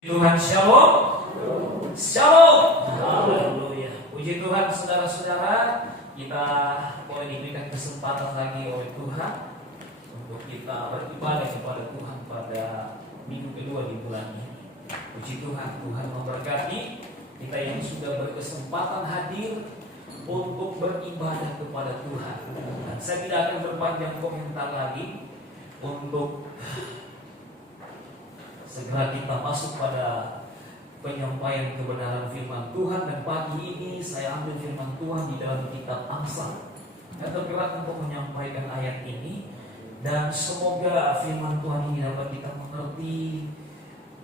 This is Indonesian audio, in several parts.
Tuhan, shalom. Shalom. Haleluya. Puji Tuhan, saudara-saudara, kita boleh diberikan kesempatan lagi oleh Tuhan untuk kita beribadah kepada Tuhan pada minggu kedua di bulan ini. Puji Tuhan, Tuhan memberkati kita yang sudah berkesempatan hadir untuk beribadah kepada Tuhan. Dan saya tidak akan berpanjang komentar lagi untuk segera kita masuk pada penyampaian kebenaran firman Tuhan. Dan pagi ini saya ambil firman Tuhan di dalam kitab Amsal. Saya tergerak untuk menyampaikan ayat ini, dan semoga firman Tuhan ini dapat kita mengerti,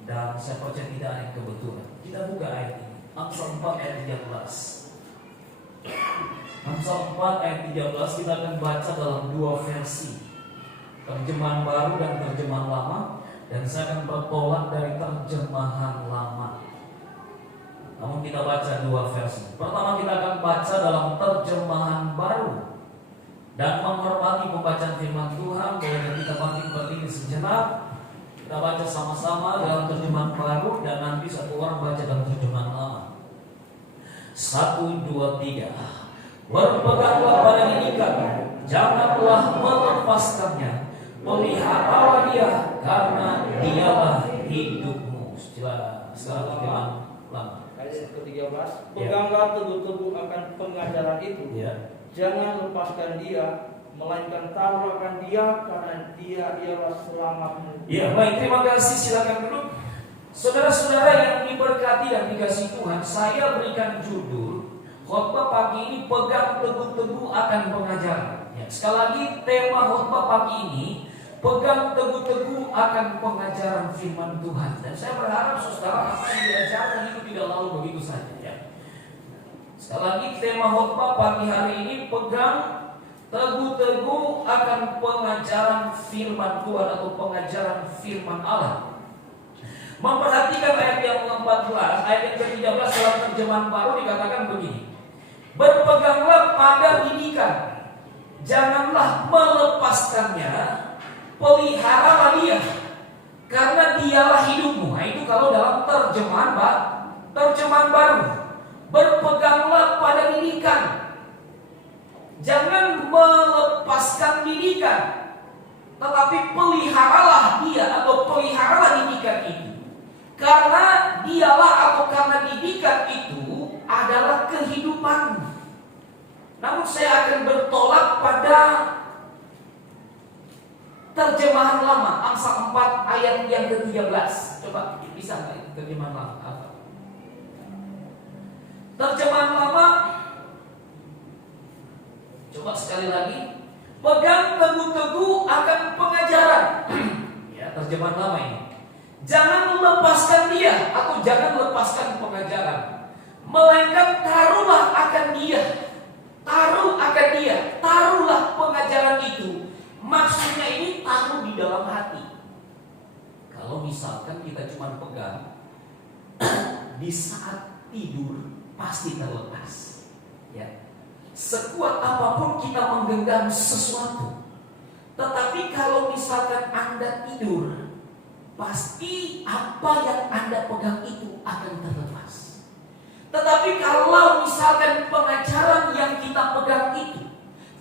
dan saya percaya tidak ada yang kebetulan. Kita buka ayat ini, Amsal 4 ayat 13. Amsal 4 ayat 13 kita akan baca dalam dua versi, terjemahan baru dan terjemahan lama. Dan saya akan bertolak dari terjemahan lama. Namun kita baca dua versi. Pertama kita akan baca dalam terjemahan baru. Dan menghormati pembacaan firman Tuhan, boleh kita bangkit berdiri sejenak. Kita baca sama-sama dalam terjemahan baru, dan nanti satu orang baca dalam terjemahan lama. 1, 2, 3. Berpeganglah pada didikan, janganlah melepaskannya. Peliharalah dia, karena dialah hidupmu. Setelah firman lama. Ayat ke-13. Peganglah teguh-teguh akan pengajaran itu. Jangan lepaskan dia, melainkan taruh akan dia, karena dia ialah selamatmu. Ya, baik, terima kasih. Silakan duduk. Saudara-saudara yang diberkati dan dikasihi Tuhan, saya berikan judul khotbah pagi ini, pegang teguh-teguh akan pengajaran. Ya, sekali lagi tema khotbah pagi ini, pegang teguh-teguh akan pengajaran firman Tuhan. Dan saya berharap saudara apa yang diajarkan itu tidak lalu begitu saja, ya. Sekali lagi tema khotbah pagi hari ini, pegang teguh-teguh akan pengajaran firman Tuhan atau pengajaran firman Allah. Memperhatikan ayat yang ke-14, ayat yang ke-13 dalam terjemahan baru dikatakan begini: berpeganglah pada didikan, janganlah melepaskannya. Peliharalah dia, karena dialah hidupmu. Nah, itu kalau dalam terjemahan baru. Berpeganglah pada didikan, jangan melepaskan didikan, tetapi peliharalah dia atau peliharalah didikan itu, karena dialah atau karena didikan itu adalah kehidupan. Namun saya akan bertolak pada terjemahan lama, Amsal 4 ayat yang ke-13. Coba bisa nggak terjemahan lama? Apa? Terjemahan lama. Coba sekali lagi. Pegang teguh-teguh akan pengajaran. Ya, terjemahan lama ini. Jangan lepaskan dia atau jangan lepaskan pengajaran, melainkan taruhlah akan dia. Taruh akan dia. Taruhlah pengajaran itu. Maksudnya ini taruh di dalam hati. Kalau misalkan kita cuma pegang di saat tidur pasti terlepas. Ya. Sekuat apapun kita menggenggam sesuatu, tetapi kalau misalkan Anda tidur, pasti apa yang Anda pegang itu akan terlepas. Tetapi kalau misalkan pengajaran yang kita pegang itu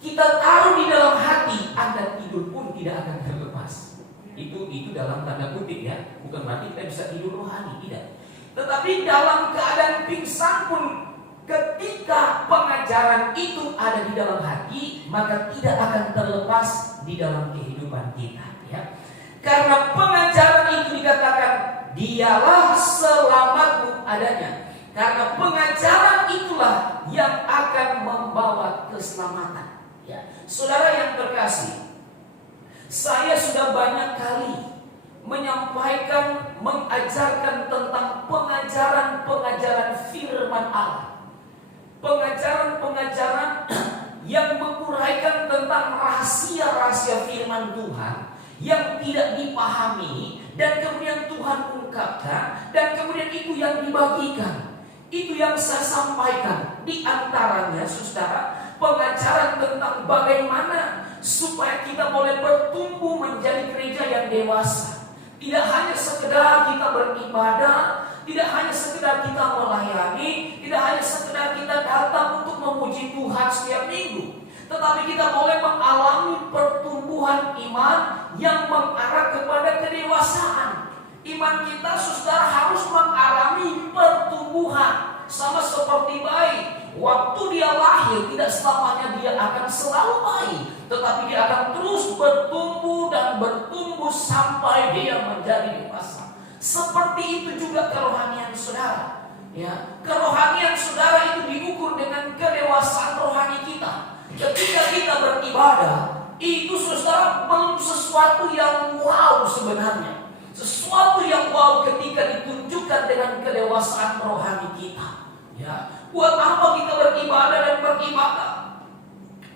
kita taruh di dalam hati, Anda tidur pun tidak akan terlepas. Itu dalam tanda kutip, ya. Bukan berarti kita bisa tidur rohani, tidak. Tetapi dalam keadaan pingsan pun, ketika pengajaran itu ada di dalam hati, maka tidak akan terlepas di dalam kehidupan kita, ya. Karena pengajaran itu dikatakan dialah selamatmu adanya. Karena pengajaran itulah yang akan membawa keselamatan. Ya, saudara yang terkasih, saya sudah banyak kali menyampaikan, mengajarkan tentang pengajaran-pengajaran firman Allah. Pengajaran-pengajaran yang menguraikan tentang rahasia-rahasia firman Tuhan yang tidak dipahami, dan kemudian Tuhan ungkapkan, dan kemudian itu yang dibagikan. Itu yang saya sampaikan. Di antaranya, saudara, pengajaran tentang bagaimana supaya kita boleh bertumbuh menjadi gereja yang dewasa. Tidak hanya sekedar kita beribadah, tidak hanya sekedar kita melayani, tidak hanya sekedar kita datang untuk memuji Tuhan setiap minggu, tetapi kita boleh mengalami pertumbuhan iman yang mengarah kepada kedewasaan. Iman kita, saudara, harus mengalami pertumbuhan. Sama seperti bayi, waktu dia lahir tidak selamanya dia akan selalu bayi, tetapi dia akan terus bertumbuh dan bertumbuh sampai dia menjadi dewasa. Seperti itu juga kerohanian saudara. Ya, kerohanian saudara itu diukur dengan kedewasaan rohani kita. Ketika kita beribadah, itu saudara belum sesuatu yang wow sebenarnya. Sesuatu yang wow ketika ditunjukkan dengan kedewasaan rohani kita. Ya, buat apa kita beribadah dan beribadah?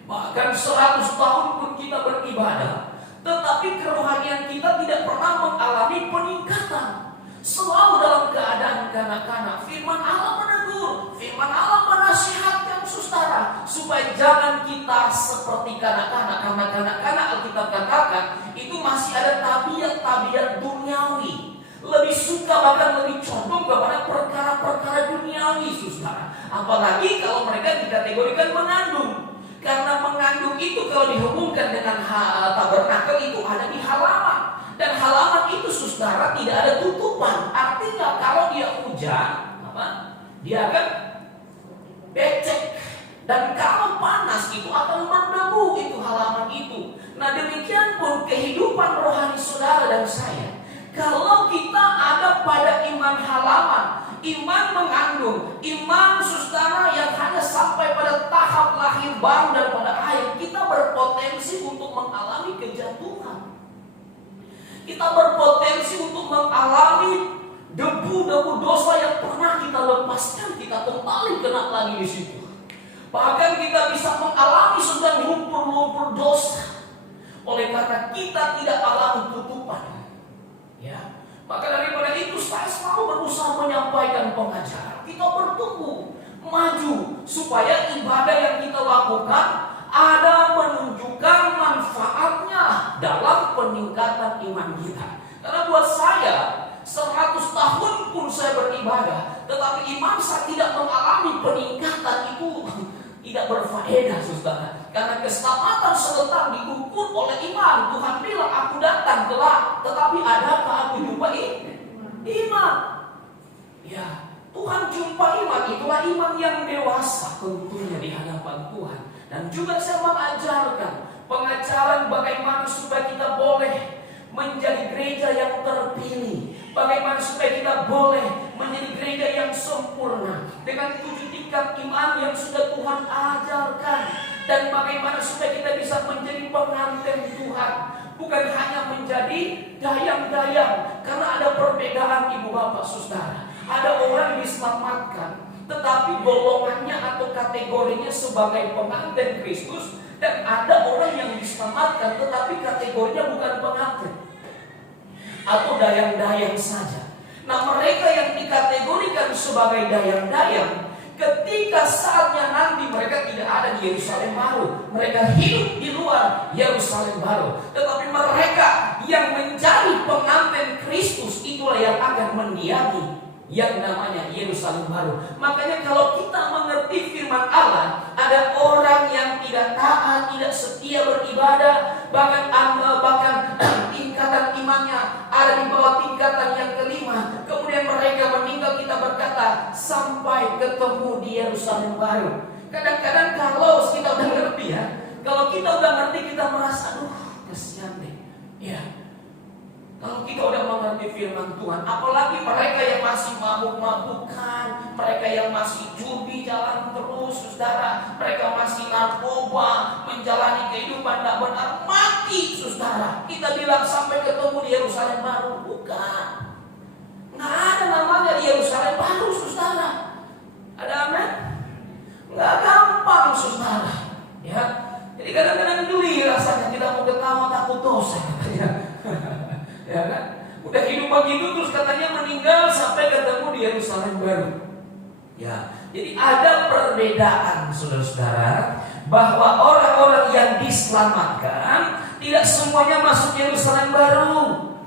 Bahkan 100 tahun pun kita beribadah, tetapi kerohanian kita tidak pernah mengalami peningkatan. Selalu dalam keadaan kanak-kanak. Firman Allah menegur, firman Allah menasihatkan saudara supaya jangan kita seperti kanak-kanak. Karena kanak-kanak Alkitab katakan itu masih ada tabiat-tabiat duniawi. Lebih suka bahkan lebih condong kepada perkara-perkara duniawi saudara. Apalagi kalau mereka dikategorikan mengandung. Karena mengandung itu kalau dihubungkan dengan tabernakel itu ada di halaman. Dan halaman itu saudara tidak ada tutupan. Artinya kalau dia hujan, dia akan becek. Dan kalau panas itu akan berdebu itu halaman itu. Nah demikian pun kehidupan rohani saudara dan saya. Kalau kita ada pada iman halaman, iman mengandung, iman saudara yang hanya sampai pada tahap lahir baru dan pada akhir, kita berpotensi untuk mengalami kejatuhan. Kita berpotensi untuk mengalami debu-debu dosa yang pernah kita lepaskan, kita kembali kena lagi di situ. Bahkan kita bisa mengalami sedang lumpur-lumpur dosa oleh karena kita tidak alami tutupan. Ya, maka daripada itu saya selalu berusaha menyampaikan pengajaran. Kita bertumbuh, maju supaya ibadah yang kita lakukan ada menunjukkan manfaatnya dalam peningkatan iman kita. Karena buat saya 100 tahun pun saya beribadah, tetapi iman saya tidak mengalami peningkatan, itu tidak berfaedah saudara. Karena keselamatan serentak diukur oleh iman. Tuhan bilang aku datang kelak, tetapi adakah aku jumpai iman? Ya, Tuhan jumpa iman, itulah iman yang dewasa tentunya di hadapan Tuhan. Dan juga saya mengajarkan pengajaran bagaimana supaya kita boleh menjadi gereja yang terpilih. Bagaimana supaya kita boleh menjadi gereja yang sempurna dengan 7 tingkat iman yang sudah Tuhan ajarkan. Dan bagaimana supaya kita bisa menjadi pengantin Tuhan, bukan hanya menjadi dayang-dayang. Karena ada perbedaan ibu bapak saudara. Ada orang diselamatkan tetapi golongannya atau kategorinya sebagai pengantin Kristus, dan ada orang yang diselamatkan tetapi kategorinya bukan pengantin atau dayang-dayang saja. Nah mereka yang dikategorikan sebagai dayang-dayang, ketika saatnya nanti mereka tidak ada di Yerusalem baru, mereka hidup di luar Yerusalem baru. Tetapi mereka yang menjadi pengantin Kristus itulah yang akan mendiami yang namanya Yerusalem baru. Makanya kalau kita mengerti firman Allah, ada orang yang tidak taat, tidak setia beribadah, bahkan tingkatan imannya ada di bawah tingkatan yang kelima. Kemudian mereka meninggal, kita berkata sampai ketemu di Yerusalem baru. Kadang-kadang kalau kita udah ngerti ya, kalau kita udah ngerti kita merasa aduh kasihan deh. Ya. Kalau kita udah mengerti firman Tuhan, apalagi mereka yang masih mabuk-mabukan, mereka yang masih judi jalan terus, saudara, mereka masih narkoba, menjalani kehidupan tidak benar, mati, saudara. Kita bilang sampai ketemu di Yerusalem baru, bukan. Nggak ada namanya di Yerusalem baru, saudara. Ada amin? Nggak gampang, saudara. Ya, jadi kadang-kadang geli rasanya kita mau ketawa takut dosa, katanya. Ya kan? Udah hidup begitu terus katanya meninggal sampai ketemu di Yerusalem baru. Ya, jadi ada perbedaan saudara-saudara, bahwa orang-orang yang diselamatkan tidak semuanya masuk Yerusalem baru.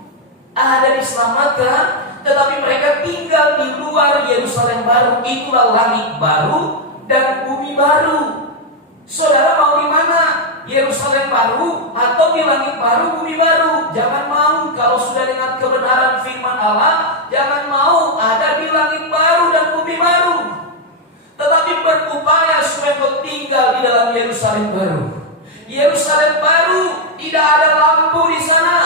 ada diselamatkan, tetapi mereka tinggal di luar Yerusalem baru. Itulah langit baru dan bumi baru. Saudara mau di mana? Yerusalem baru atau di langit baru, bumi baru? Jangan mau, kalau sudah dengar kebenaran firman Allah, jangan mau ada di langit baru dan bumi baru. Tetapi berupaya supaya kau tinggal di dalam Yerusalem baru. Yerusalem baru tidak ada lampu di sana.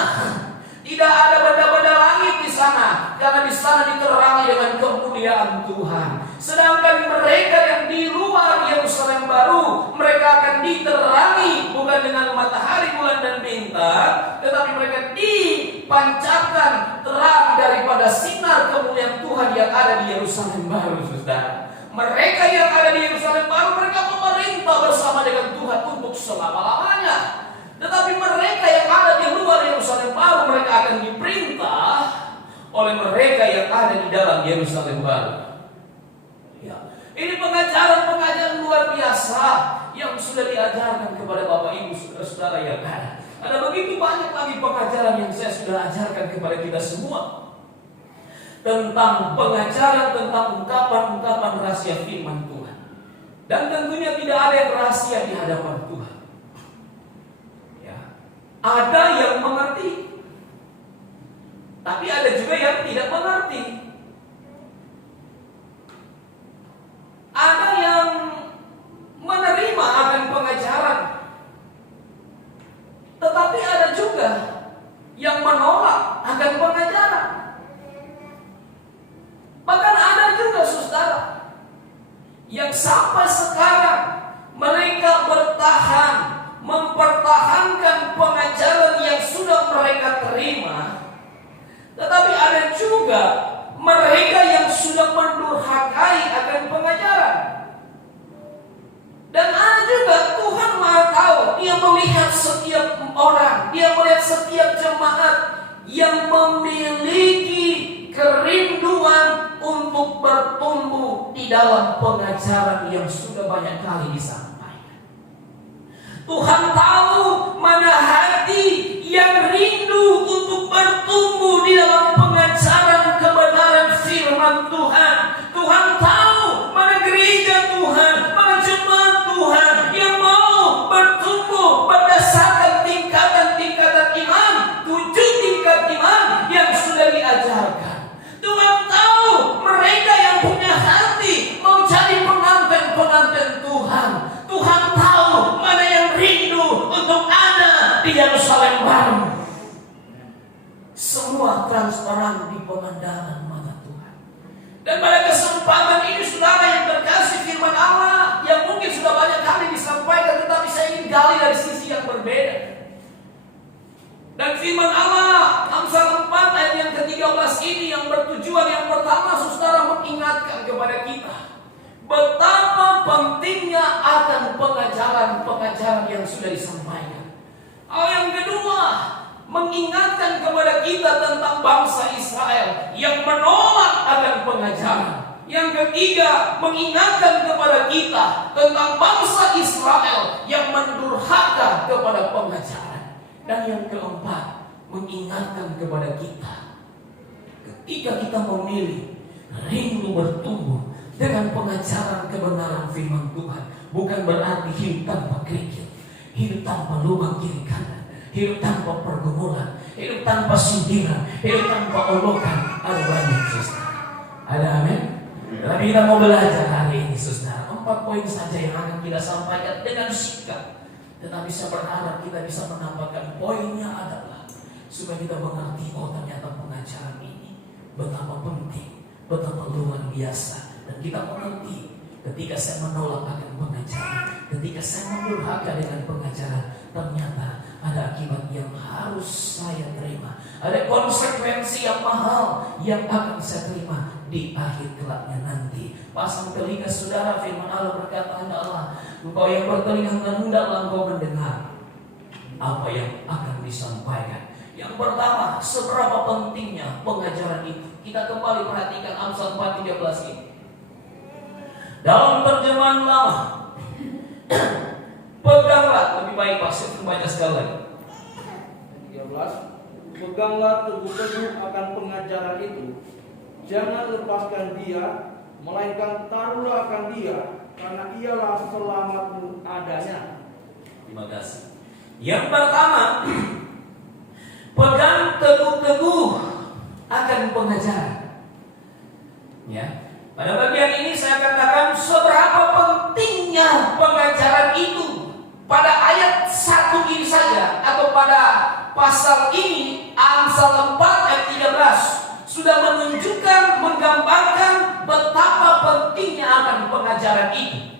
Tidak ada benda-benda langit di sana, karena di sana diterangi dengan kemuliaan Tuhan. Sedangkan mereka yang di luar Yerusalem baru, mereka akan diterangi bukan dengan matahari, bulan dan bintang, tetapi mereka dipancarkan terang daripada sinar kemuliaan Tuhan yang ada di Yerusalem baru, saudara. Mereka yang ada di Yerusalem baru, mereka memerintah bersama dengan Tuhan untuk selama-lamanya. Tetapi mereka yang ada di luar Yerusalem baru, mereka akan diperintah oleh mereka yang ada di dalam Yerusalem baru. Ya. Ini pengajaran-pengajaran luar biasa yang sudah diajarkan kepada Bapak Ibu saudara-saudara yang ada. Ada begitu banyak lagi pengajaran yang saya sudah ajarkan kepada kita semua tentang pengajaran, tentang ungkapan-ungkapan rahasia firman Tuhan. Dan tentunya tidak ada yang rahasia di hadapan Tuhan. Ada yang mengerti, tapi ada juga yang tidak mengerti. Ada yang menerima akan pengajaran, tetapi ada juga yang menolak akan pengajaran. Bahkan ada juga saudara yang sampai sekarang mereka bertahan mempertahankan pengajaran yang sudah mereka terima, tetapi ada juga mereka yang sudah mendurhakai akan pengajaran. Dan ada juga Tuhan Maha tahu, Dia melihat setiap orang, Dia melihat setiap jemaat yang memiliki kerinduan untuk bertumbuh di dalam pengajaran yang sudah banyak kali disampaikan. Tuhan tahu mana hati yang rindu untuk bertumbuh di dalam pengajaran kebenaran firman Tuhan. Tuhan tahu mana gereja Tuhan, mana jemaat Tuhan yang mau bertumbuh berdasarkan tingkatan-tingkatan iman, 7 tingkat iman yang sudah diajarkan. Tuhan tahu mereka yang punya hati mau jadi pengantin-pengantin Tuhan. Tuhan tahu mana yang rindu untuk ada di Yerusalem baru. Semua transparan di pemandangan mata Tuhan. Dan pada kesempatan ini saudara yang terkasih, firman Allah yang mungkin sudah banyak kali disampaikan, tetapi saya ingin gali dari sisi yang berbeda. Dan firman Allah Amsal 4 ayat yang ke-13 ini yang bertujuan yang pertama saudara mengingatkan kepada kita betapa pentingnya akan pengajaran-pengajaran yang sudah disampaikan. Hal yang kedua, mengingatkan kepada kita tentang bangsa Israel yang menolak akan pengajaran. Yang ketiga, mengingatkan kepada kita tentang bangsa Israel yang mendurhaka kepada pengajaran. Dan yang keempat, mengingatkan kepada kita ketika kita memilih rindu bertumbuh dengan pengajaran kebenaran firman Tuhan, bukan berarti hidup tanpa kerikil, hidup tanpa lubang kiri kanan, hidup tanpa pergumulan, hidup tanpa sindiran, hidup tanpa olokan. Ada banyak saudara. Ada amin. Tapi kita mau belajar hari ini saudara 4 poin saja yang akan kita sampaikan dengan singkat. Tetapi saya berharap kita bisa menambahkan poinnya adalah supaya kita mengerti, oh ternyata pengajaran ini betapa penting, betapa luar biasa. Dan kita mengerti ketika saya menolak akan pengajaran, ketika saya mendurhaka dengan pengajaran, ternyata ada akibat yang harus saya terima. Ada konsekuensi yang mahal yang akan saya terima di akhir kelaknya nanti. Pasang telinga saudara, firman Allah berkata, hendaklah engkau yang bertelinga, hendaklah engkau mendengar apa yang akan disampaikan. Yang pertama, seberapa pentingnya pengajaran itu. Kita kembali perhatikan Amsal 4:13 ini. Dalam terjemahan lama, peganglah, lebih baik Pak, saya baca sekali lagi. 13. Peganglah teguh-teguh akan pengajaran itu. Jangan lepaskan dia, melainkan taruhlah akan dia, karena ialah selamatmu adanya. Terima kasih. Yang pertama, pegang teguh-teguh akan pengajaran. Ya, pada bagian ini saya katakan seberapa pentingnya pengajaran itu. Pada ayat 1 ini saja atau pada pasal ini Amsal 4 ayat 13 sudah menunjukkan, menggambarkan betapa pentingnya akan pengajaran itu.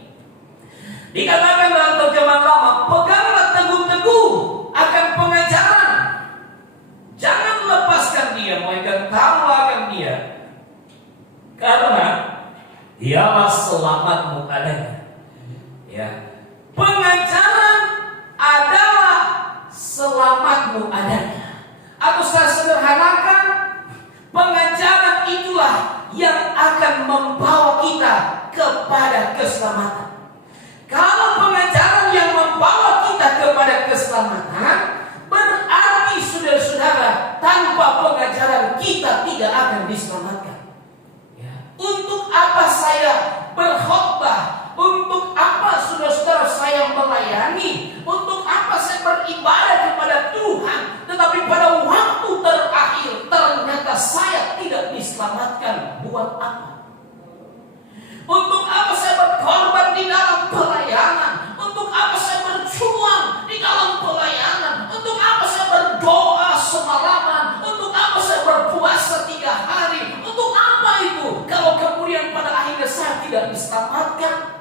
Dikatakan dalam terjemahan lama, peganglah teguh-teguh akan pengajaran. Jangan lepaskan dia, melainkan taruhlah akan dia, karena dialah selamatmu adanya. Ya, pengajaran adalah selamatmu adanya. Atau saya sederhanakan, pengajaran itulah yang akan membawa kita kepada keselamatan. Kalau pengajaran yang membawa kita kepada keselamatan, berarti saudara-saudara, tanpa pengajaran kita tidak akan diselamatkan. Ya. Untuk apa saya berkhotbah? Untuk apa saudara-saudara saya melayani? Untuk apa saya beribadah kepada Tuhan? Tetapi pada waktu terakhir ternyata saya tidak diselamatkan. Buat apa? Untuk apa saya berkorban di dalam pelayanan? Untuk apa saya berjuang di dalam pelayanan? Untuk apa saya berdoa semalaman? Untuk apa saya berpuasa 3 hari? Untuk apa itu? Kalau kemudian pada akhirnya saya tidak diselamatkan.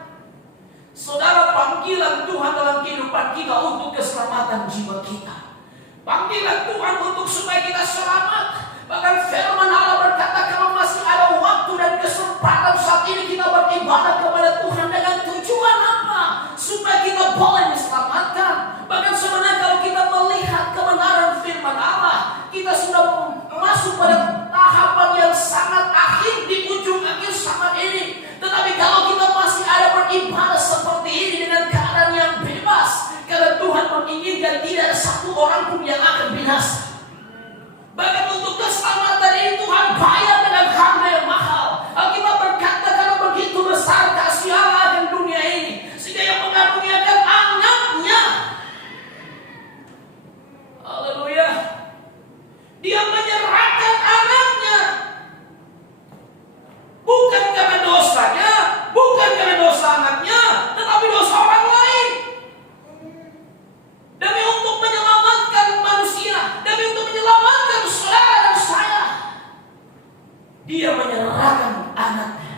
Saudara, panggilan Tuhan dalam kehidupan kita untuk keselamatan jiwa kita. Panggilan Tuhan untuk supaya kita selamat. Bahkan firman Allah berkata, kalau masih ada waktu dan kesempatan saat ini kita beribadah kepada Tuhan dengan tujuan apa? Supaya kita boleh diselamatkan. Bahkan sebenarnya kalau kita melihat kebenaran firman Allah, kita sudah masuk pada tahapan yang sangat akhir, di ujung akhir zaman ini. Tetapi kalau kita masih ada beribadah seperti ini dengan keadaan yang bebas, karena Tuhan menginginkan tidak ada satu orang pun yang akan binasa. Bahkan untuk keselamatan ini Tuhan bayar dengan harga yang mahal. Alkitab berkata, karena begitu besar kasih Allah akan dunia ini, sehingga yang mengaruniakan anaknya. Haleluya. Dia menyerahkan anaknya. Bukan karena dosanya, bukan karena dosa anaknya, tetapi dosa orang lain. Demi untuk menyelamatkan manusia, demi untuk menyelamatkan saudara dan saya, dia menyerahkan anaknya.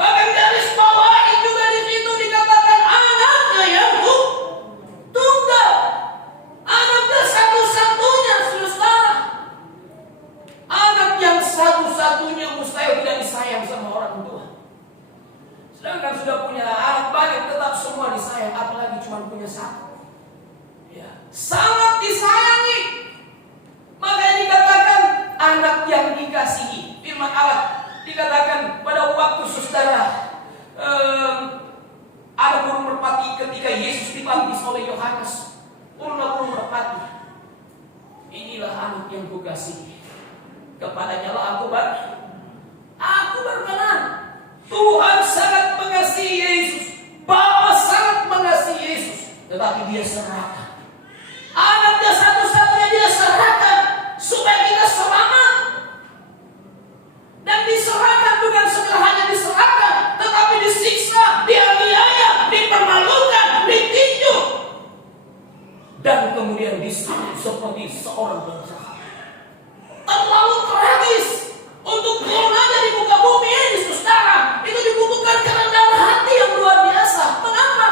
Bahkan garis bawahi juga di situ dikatakan anaknya yang tunggal, anaknya satu-satunya, saudara. Anak yang satu-satunya mustahil tidak disayang sama orang tua. Sedangkan sudah punya anak banyak, tetap semua disayang, apalagi cuma punya satu. Ya, sangat disayangi. Makanya dikatakan anak yang dikasihi. Firman Allah dikatakan pada waktu saudara ada burung merpati ketika Yesus dibaptis oleh Yohanes. Burung merpati. Inilah anak yang kukasihi. Kepadanya lah aku berkenan. Tuhan sangat mengasihi Yesus. Bapa sangat mengasihi Yesus. Tetapi dia serahkan. Anaknya satu-satunya dia serahkan supaya kita selamat. Dan diserahkan bukan sekedar hanya diserahkan, tetapi disiksa, dianiaya, dipermalukan, ditinju, dan kemudian disalib seperti seorang penjahat. Terlalu tragis untuk turunannya di muka bumi ini, saudara. Itu dibutuhkan kerendahan hati yang luar biasa. Mengapa?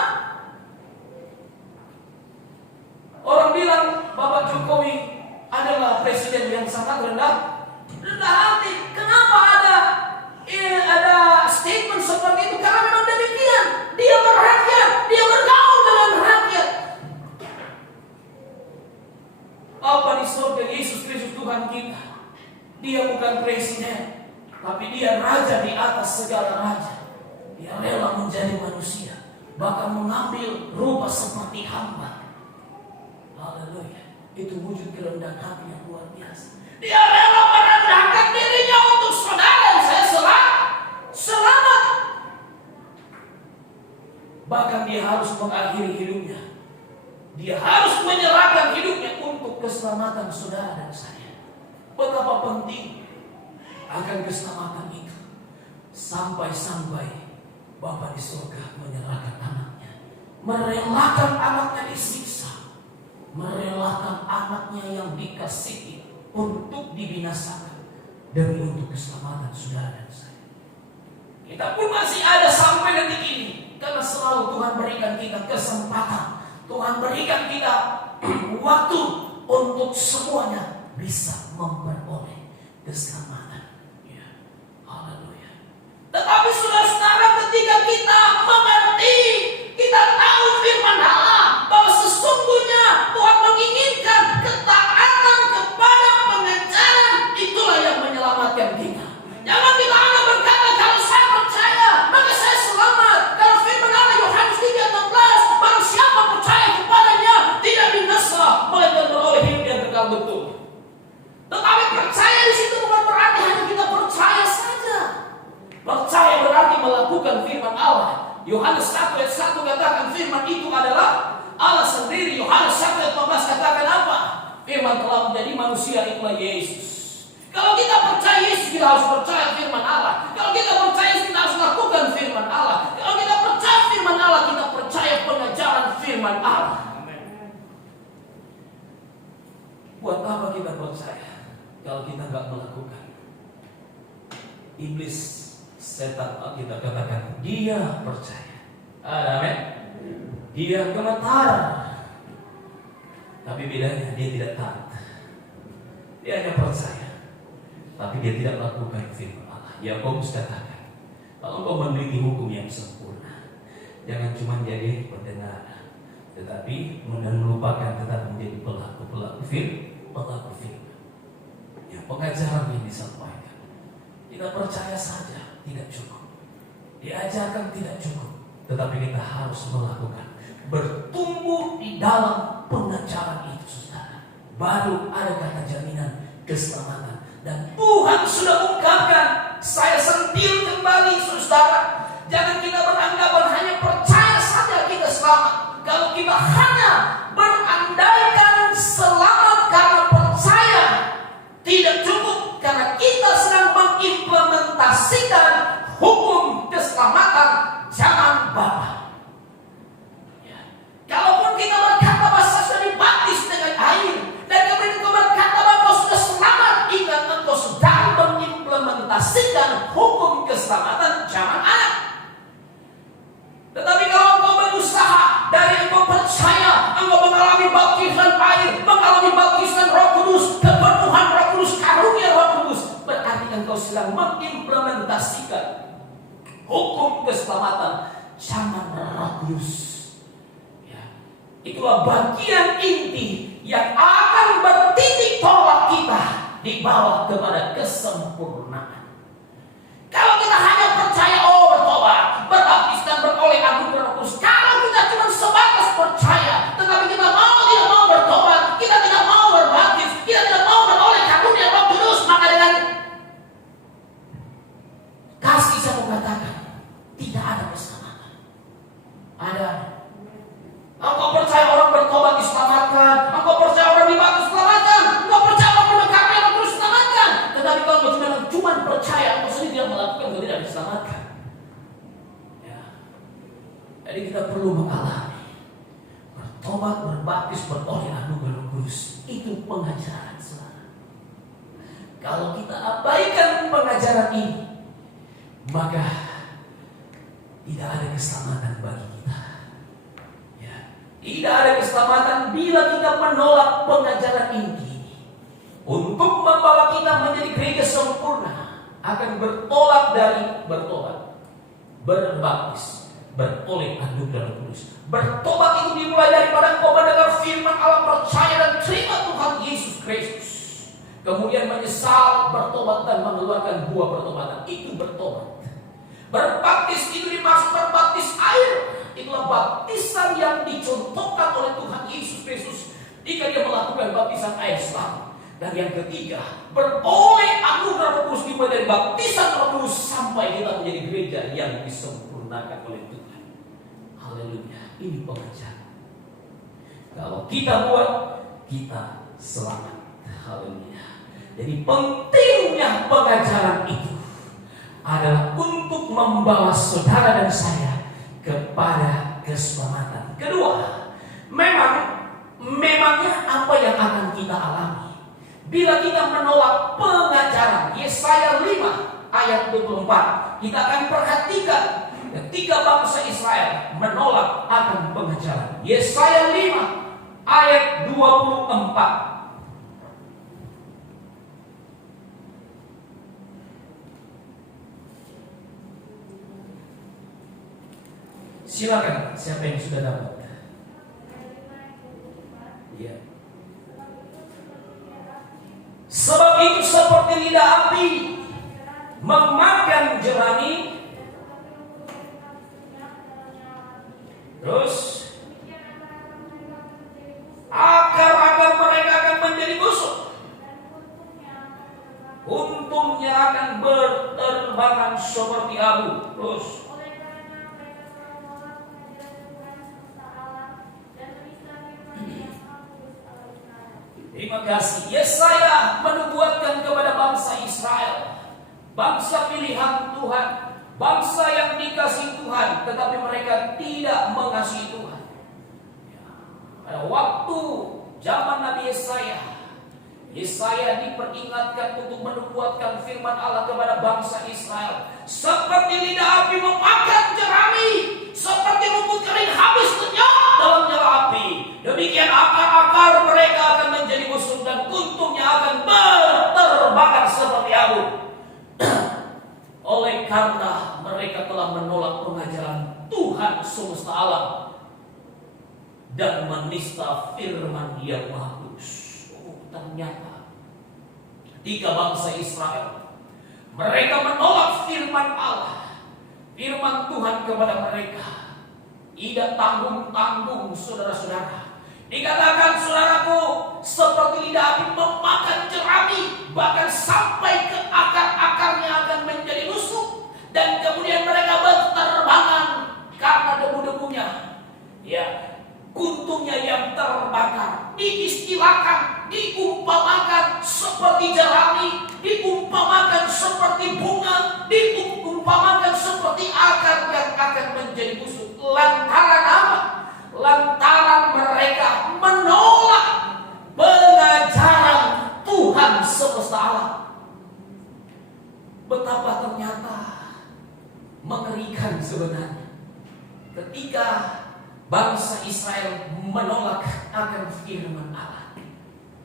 Orang bilang Bapak Jokowi adalah presiden yang sangat rendah hati. Kenapa ada statement seperti itu? Karena memang demikian. Dia merakyat, dia bergaul dengan rakyat. Apa di surga Yesus Kristus Tuhan kita? Dia bukan presiden, tapi dia raja di atas segala raja. Dia rela menjadi manusia, bahkan mengambil rupa seperti hamba. Haleluya. Itu wujud kerendahan hati yang luar biasa. Dia rela merendahkan dirinya untuk saudara yang saya selamat. Bahkan dia harus mengakhiri hidupnya. Dia harus menyerahkan hidupnya untuk keselamatan saudara dan saya. Betapa penting akan keselamatan itu. Sampai-sampai Bapa di surga menyerahkan anaknya. Merelakan anaknya disiksa. Merelakan anaknya yang dikasihi untuk dibinasakan demi untuk keselamatan saudara dan saya. Kita pun masih ada sampai detik ini karena selalu Tuhan berikan kita kesempatan. Tuhan berikan kita waktu untuk semuanya bisa memperoleh keselamatan. Ya. Haleluya. Tetapi saudara-saudara, ketika kita mengerti, kita tahu firman Allah bahwa sesungguhnya Tuhan menginginkan ketaatan kepada pengajaran, itulah yang menyelamatkan kita. Jangan kita hanya berkata kalau saya percaya maka saya selamat. Kalau firman Allah Yohanes 3:16, barang siapa percaya kepadanya tidak binasa melainkan beroleh hidup yang kekal betul. Tetapi percaya di situ bukan berarti hanya kita percaya saja. Percaya berarti melakukan firman Allah. Yohanes 1:1 katakan firman itu adalah Allah sendiri. Yohanes 1:15 katakan apa? Firman telah menjadi manusia, itulah Yesus. Kalau kita percaya Yesus, kita harus percaya firman Allah. Kalau kita percaya Yesus, kita harus lakukan firman Allah. Kalau kita percaya firman Allah, kita percaya pengajaran firman Allah. Buat apa kita percaya kalau kita nggak melakukan? Iblis, setan, kita katakan dia percaya. Amin. Dia gemetar. Tapi bedanya dia tidak taat. Dia hanya percaya, tapi dia tidak melakukan firman Allah. Yakobus katakan, kalau engkau meneliti hukum yang sempurna, jangan cuma jadi pendengar, tetapi melupakan tetap menjadi pelaku firman. Ya, pengajaran yang disampaikan. Kita percaya saja tidak cukup. Diajarkan tidak cukup, tetapi kita harus melakukan. Bertumbuh di dalam pengajaran itu, saudara. Baru ada kata jaminan keselamatan. Dan Tuhan sudah ungkapkan, saya sentil kembali, saudara. Jangan kita beranggapan hanya percaya saja kita selamat. Kalau kita hanya berandaikan selamat karena percaya, tidak cukup, karena kita sedang mengimplementasikan hukum keselamatan zaman Bapa. Ya. Kalaupun kita berkata bahwa saya sudah dibaptis dengan air, dan kemudian engkau berkata bahwa engkau sudah selamat, ingat engkau sedang mengimplementasikan hukum keselamatan zaman anak. Tetapi kalau engkau berusaha dari engkau percaya, engkau mengalami baptisan air, mengalami baptisan Roh Kudus, kepenuhan Roh Kudus, karunia Roh Kudus, berarti engkau sedang mengimplementasikan hukum keselamatan zaman Roh Kudus. Ya. Itulah bagian inti yang akan bertitik tolak kita dibawa kepada kesempurnaan. Kalau kita hanya percaya, bertobat, berbaptis dan beroleh anugerah Roh Kudus. Kalau kita cuma sebatas percaya, tetapi kita tidak mau bertobat, kita tidak mau berbaptis, kita tidak mau beroleh karunia Roh Kudus, maka dengan kasih saya mau katakan, tidak ada keselamatan. Ada. Engkau percaya orang bertobat diselamatkan, engkau percaya orang dibaptis diselamatkan, engkau percaya orang berkata Roh Kudus diselamatkan. Tetapi kalau cuma percaya, engkau sendiri tidak melakukan, engkau tidak diselamatkan. Ya. Jadi kita perlu mengalami bertobat, berbaptis, beroleh anugerah Roh Kudus. Itu pengajaran, saudara. Kalau kita abaikan pengajaran ini, maka tidak ada keselamatan bagi kita. Ya. Tidak ada keselamatan bila kita menolak pengajaran inti ini. Untuk membawa kita menjadi gereja sempurna, akan bertolak dari bertobat, berbaptis, beroleh anugerah Roh Kudus. Bertobat itu dimulai daripada engkau mendengar firman Allah, percaya dan terima Tuhan Yesus Kristus. Kemudian menyesal, bertobat dan mengeluarkan buah pertobatan. Itu bertobat. Berbaptis itu dimaksud berbaptis air. Itulah baptisan yang dicontohkan oleh Tuhan Yesus Kristus. Ketika dia melakukan baptisan air selamat. Dan yang ketiga, beroleh anugerah Roh Kudus dimulai dari baptisan Roh Kudus sampai kita menjadi gereja yang disempurnakan oleh Tuhan. Haleluya. Ini pengajaran. Kalau kita buat, kita selamat. Haleluya. Jadi pentingnya pengajaran itu adalah untuk membawa saudara dan saya kepada keselamatan. Kedua, memangnya apa yang akan kita alami bila kita menolak pengajaran? Yesaya 5 ayat 24. Kita akan perhatikan ketika bangsa Israel menolak akan pengajaran. Yesaya 5 ayat 24. Silakan, siapa yang sudah dapat? Ya. Sebab itu seperti lidah api memakan jerami, terus akar-akar mereka akan menjadi busuk, untungnya akan berterbangan seperti abu. Terus terima kasih. Yesaya menubuatkan kepada bangsa Israel, bangsa pilihan Tuhan, bangsa yang dikasihi Tuhan, tetapi mereka tidak mengasihi Tuhan. Pada waktu zaman Nabi Yesaya diperingatkan untuk menubuatkan firman Allah kepada bangsa Israel. Seperti lidah api memakan jerami, seperti rumput kering habis lenyap dalam nyala api, demikian akar-akar mereka akan menjadi busuk dan kuntungnya akan berterbangan seperti abu. Oleh karena mereka telah menolak pengajaran Tuhan semesta alam dan menista firman Dia Maha Kudus. Ternyata ketika bangsa Israel mereka menolak firman Allah, firman Tuhan kepada mereka, tidak tanggung-tanggung saudara-saudara. Dikatakan saudaraku, seperti lidah api memakan jerami, bahkan sampai ke akar-akarnya akan menjadi busuk, dan kemudian mereka berterbangan karena debu-debunya. Ya, kuntungnya yang terbakar, diistilahkan, diumpamakan seperti jerami, diumpamakan seperti bunga, diumpamakan seperti akar yang akan menjadi busuk. Lantaran apa? Lantaran mereka menolak pengajaran Tuhan semesta alam. Betapa ternyata mengerikan sebenarnya ketika bangsa Israel menolak akan firman Allah.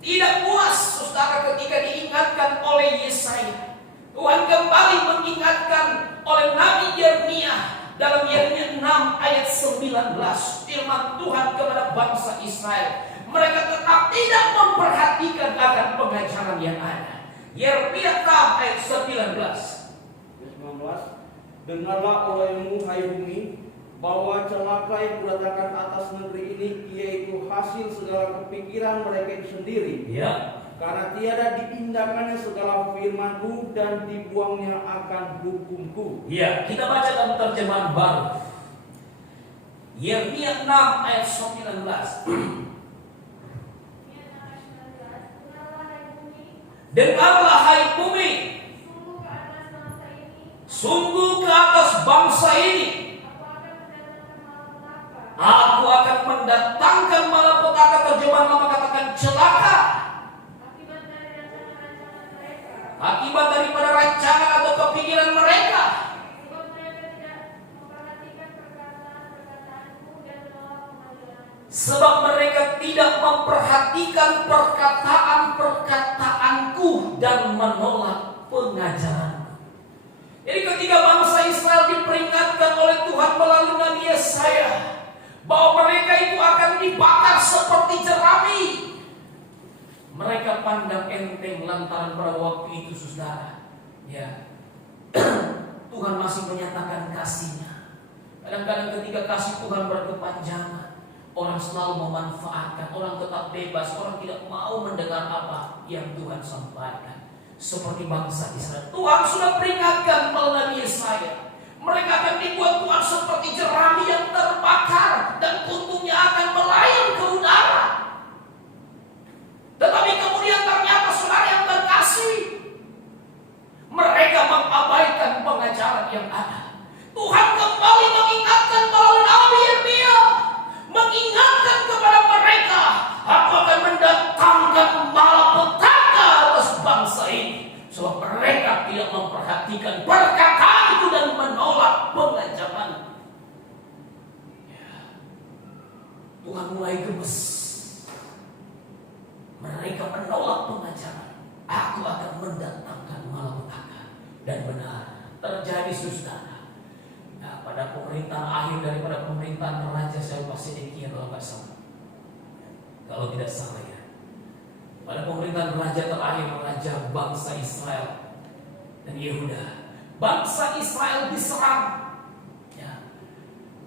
Tidak puas saudara ketika diingatkan oleh Yesaya. Tuhan kembali mengingatkan oleh Nabi Yeremia dalam Yeremia 6 ayat 19. Firman Tuhan kepada bangsa Israel. Mereka tetap tidak memperhatikan akan pengajaran yang ada. Yeremia 6 ayat 19. Dengarlah olehmu hai bumi, bahwa celaka yang kudatangkan atas negeri ini, yaitu hasil segala kepikiran mereka itu sendiri. Ya. Karena tiada diindahkannya segala firman-Ku dan dibuangnya akan hukum-Ku. Ya, kita baca dalam terjemahan baru. Yeremia 6 ayat 19. Dengarlah hai bumi, sungguh ke atas bangsa ini aku akan mendatangkan malapetaka. Terjemahan lama katakan celaka, akibat daripada rancangan atau kepikiran mereka. Sebab mereka tidak memperhatikan perkataan-perkataanku dan menolak pengajaran. Jadi ketika bangsa Israel diperingatkan oleh Tuhan melalui Nabi Yesaya bahwa mereka itu akan dibakar seperti jerami, mereka pandang enteng lantaran pada waktu itu saudara, ya Tuhan masih menyatakan kasih-Nya. Kadang-kadang ketika kasih Tuhan berkepanjangan, Orang selalu memanfaatkan, orang tetap bebas, orang tidak mau mendengar apa yang Tuhan sampaikan. Seperti bangsa Israel, Tuhan sudah peringatkan melalui Yesaya. Mereka akan dibuat Tuhan seperti jerami yang terbakar dan puntungnya akan melayang ke udara. Tetapi kemudian ternyata saudara yang terkasih, mereka mengabaikan pengajaran yang ada. Tuhan kembali mengingatkan melalui Nabi Yeremia, mengingatkan kepada mereka, aku akan mendatangkan malapetaka atas bangsa ini, sebab mereka tidak memperhatikan perkataan itu dan menolak pengajaran. Tuhan mulai gemes. Mereka menolak pengajaran. Aku akan mendatangkan malapetaka. Dan benar terjadi saudara. Nah, pada pemerintahan akhir daripada pemerintahan Raja Sedekia kalau nggak salah. Kalau tidak salah ya. Pada pemerintahan raja terakhir, raja bangsa Israel dan Yehuda. Bangsa Israel diserang. Ya.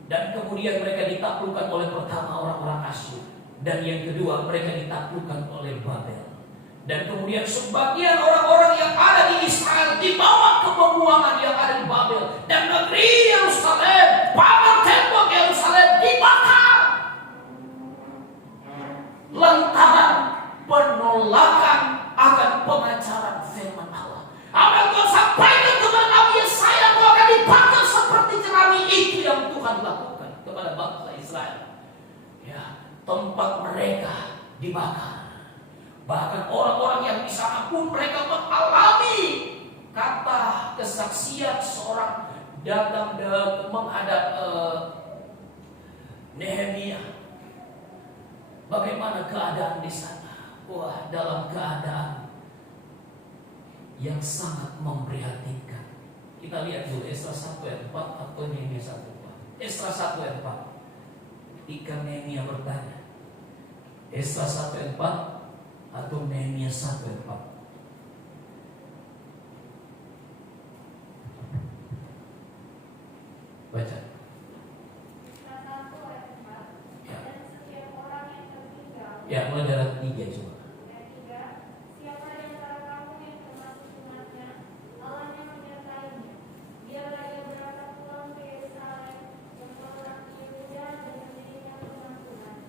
Dan kemudian mereka ditaklukkan oleh pertama orang-orang Asyur. Dan yang kedua mereka ditaklukkan oleh Babel. Dan kemudian sebagian orang-orang yang ada di Israel dibawa ke pembuangan yang ada di Babel. Dan negeri Yerusalem, pagar tembok Yerusalem dibakar. Lantaran penolakan akan pengajaran firman Allah. Apa yang Tuhan sampaikan kepada Nabi Yesaya, kau akan dibakar seperti jerami. Itu yang Tuhan lakukan kepada bangsa Israel. Ya, tempat mereka dibakar. Bahkan orang-orang yang di sana pun mereka mengalami kata kesaksian seorang datang menghadap Nehemia. Bagaimana keadaan di sana? Wah, dalam keadaan yang sangat memprihatinkan. Kita lihat dulu Esra 1 ayat 4 atau Nehemia 1 ayat 4. Esra 1 ayat 4. Ketika Nehemia bertanya, Esra 1 ayat 4 atau Nehemia 1 ayat 4. Baca. Ya, mulai dari 3 coba. Siapa di antara kamu yang termasuk umatnya, Allahnya menyertainya. Biarlah ia berangkat pulang ke Yerusalem, yang orang Yehuda dan menjadikan rumah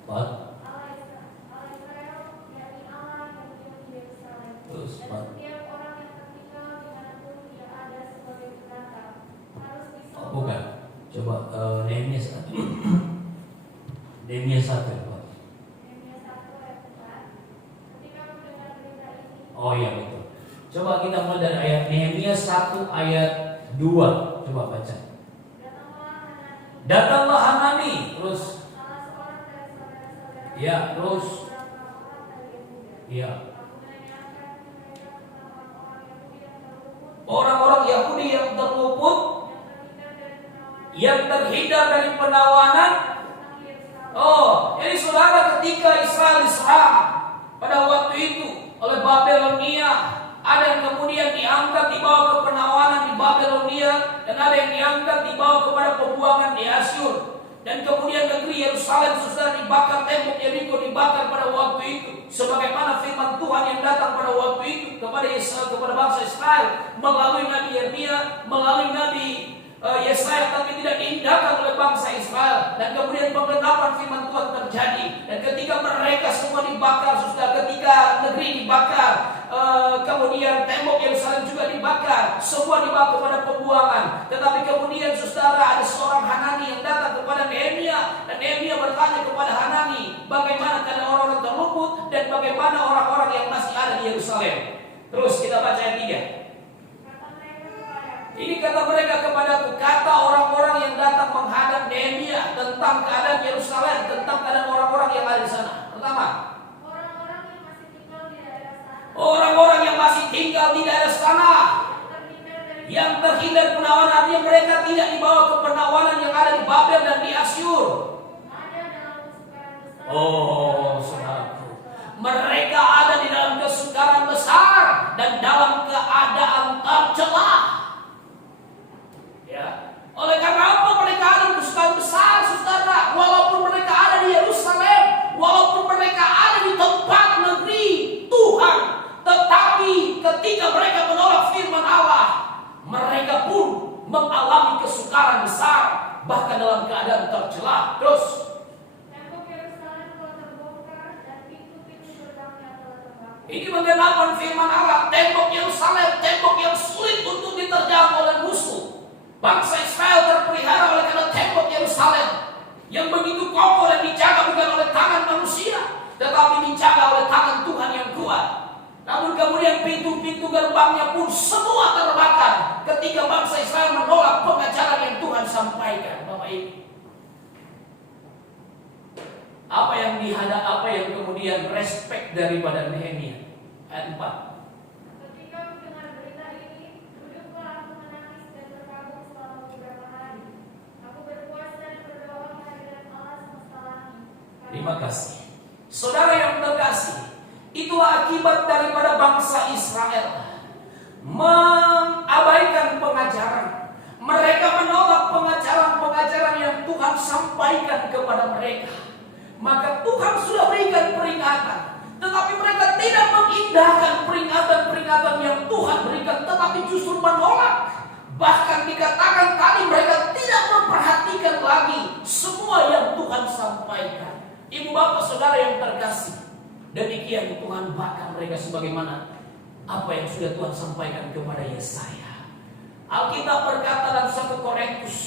Tuhan. Allah Israel, yakni Allah yang diam di Yerusalem. Dan setiap orang yang tertinggal dimanapun dia ada sebagai pendatang harus disembah. Bukan. Coba Nehemia 1. Nehemia 1. Oh iya betul. Coba kita mulai dari ayat Nehemia 1 ayat 2. Coba baca. Datanglah Hanani. Terus. Ya, terus. Ya. Orang-orang Yahudi yang terluput, yang terhindar dari penawanan. Oh, jadi saudara, ketika Israel diserang pada waktu itu oleh Babelonia, ada yang kemudian diangkat dibawa ke penawanan di Babelonia, dan ada yang diangkat dibawa kepada pembuangan di Asyur. Dan kemudian negeri Yerusalem sudah dibakar, tembok Yeriko dibakar pada waktu itu. Sebagaimana firman Tuhan yang datang pada waktu itu kepada Israel, kepada bangsa Israel melalui Nabi Yeremia, melalui Nabi Yesaya, tapi tidak diindahkan oleh bangsa Israel. Dan kemudian penggenapan firman Tuhan terjadi. Dan ketika mereka semua dibakar, sudah ketika negeri dibakar, kemudian tembok Yerusalem juga dibakar, semua dibawa kepada pembuangan. Tetapi kemudian saudara, ada seorang Hanani yang datang kepada Nehemia, dan Nehemia bertanya kepada Hanani, bagaimana keadaan orang-orang terluput dan bagaimana orang-orang yang masih ada di Yerusalem. Terus kita baca ayat 3. Ini kata mereka kepadaku, kata orang-orang yang datang menghadap Nehemia tentang keadaan Yerusalem, tentang keadaan orang-orang yang ada di sana. Pertama, orang-orang yang masih tinggal di daerah sana, yang terhindar penawanan, artinya mereka tidak dibawa ke penawanan yang ada di Babel dan di Asyur. Oh, saudaraku, mereka ada di dalam kesukaran besar dan dalam keadaan tercela. Ya, oleh karena apa mereka ada di kesukaran besar, saudara? Walaupun mereka ada di Yerusalem, kesukaran besar, bahkan dalam keadaan tercela. Terus, Tembok Yerusalem telah terbongkar dan pintu-pintu gerbangnya telah terbakar. ini menggenapan firman Allah. Tembok Yerusalem, tembok yang sulit untuk diterjang oleh musuh. Bangsa Israel terpelihara oleh karena tembok Yerusalem yang begitu kokoh dan dijaga bukan oleh tangan manusia, tetapi dijaga oleh tangan Tuhan yang kuat. Namun kemudian pintu-pintu gerbangnya pun semua terbakar ketika bangsa Israel menolak pengajaran yang Tuhan sampaikan. Bapak Ibu, apa yang kemudian respek daripada Nehemia? Ayat 4. Ketika mendengar berita ini, duduklah aku menangis dan terkagum selama beberapa hari. Aku berpuasa dan berdoa kehadirat Allah semesta langit. Terima kasih. Saudara yang terkasih, itulah akibat daripada bangsa Israel mengabaikan pengajaran. Mereka menolak pengajaran-pengajaran yang Tuhan sampaikan kepada mereka. Maka Tuhan sudah berikan peringatan, tetapi mereka tidak mengindahkan peringatan-peringatan yang Tuhan berikan, tetapi justru menolak. Bahkan dikatakan tadi mereka tidak memperhatikan lagi semua yang Tuhan sampaikan. Ibu bapak saudara yang terkasih, demikian Tuhan bakar mereka sebagaimana apa yang sudah Tuhan sampaikan kepada Yesaya. Alkitab berkata dalam 1 Korintus,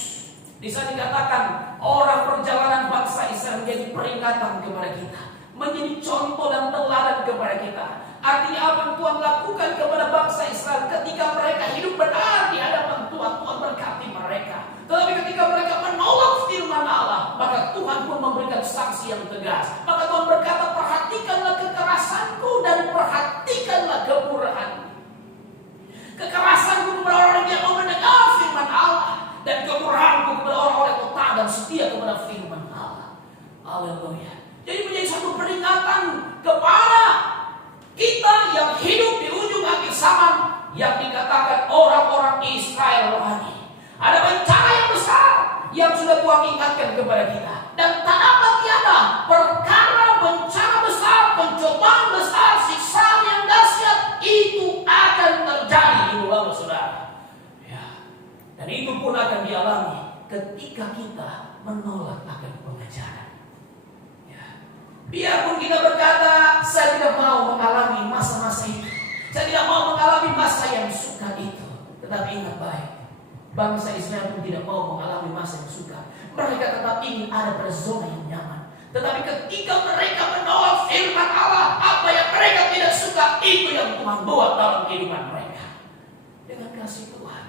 di sana dikatakan orang perjalanan bangsa Israel menjadi peringatan kepada kita, menjadi contoh dan teladan kepada kita. Artinya apa yang Tuhan lakukan kepada bangsa Israel ketika mereka hidup benar di hadapan Tuhan, Tuhan berkati mereka. Tetapi ketika mereka menolak firman Allah, maka Tuhan pun memberikan sanksi yang tegas. Maka Tuhan berkata, perhatikanlah kekerasanku dan perhatikanlah kemurahanku. Kekerasanku kepada orang yang mau mendengar firman Allah, dan kemurahanku kepada orang-orang yang taat dan setia kepada firman Allah. Haleluya. Jadi menjadi satu peringatan kepada kita yang hidup di ujung akhir zaman, yang dikatakan orang-orang Israel rohani. Ada bencana yang besar yang sudah Tuhan ingatkan kepada kita, dan tak dapat tiada perkara bencana besar, pencobaan besar, siksaan yang dahsyat itu akan terjadi, ibu bapak saudara. Ya. Dan itu pun akan dialami ketika kita menolak akan pengajaran. Ya. Biarpun kita berkata, saya tidak mau mengalami masa-masa itu, saya tidak mau mengalami masa yang suka itu, tetapi ingat baik, bangsa Israel pun tidak mau mengalami masa yang suka. Mereka tetap ingin ada pada zona yang nyaman. Tetapi ketika mereka menolak firman Allah, apa yang mereka tidak suka, itu yang Tuhan buat dalam kehidupan mereka. Dengan kasih Tuhan,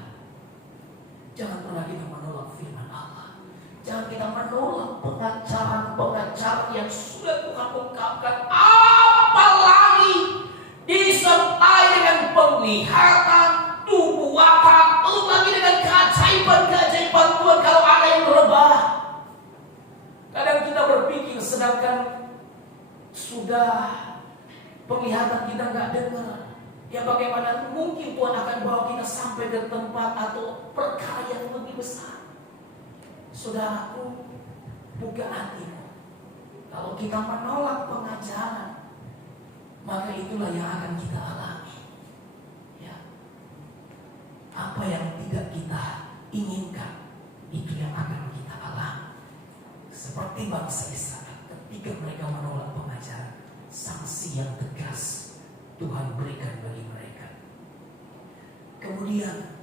jangan pernah kita menolak firman Allah. Jangan kita menolak pengajaran-pengajaran yang sudah Tuhan ungkapkan. Apalagi disertai dengan penglihatan, nubuatan, belum lagi dengan keajaiban-keajaiban Tuhan kalau ada yang berubah. Kadang kita berpikir sedangkan sudah penglihatan kita nggak dengar, ya bagaimana mungkin Tuhan akan bawa kita sampai ke tempat atau perkara yang lebih besar. Saudaraku, buka hatimu. Kalau kita menolak pengajaran, maka itulah yang akan kita alami. Apa yang tidak kita inginkan, itu yang akan kita alami. Seperti bangsa Israel, ketika mereka menolak pengajaran, sanksi yang tegas Tuhan berikan bagi mereka. Kemudian,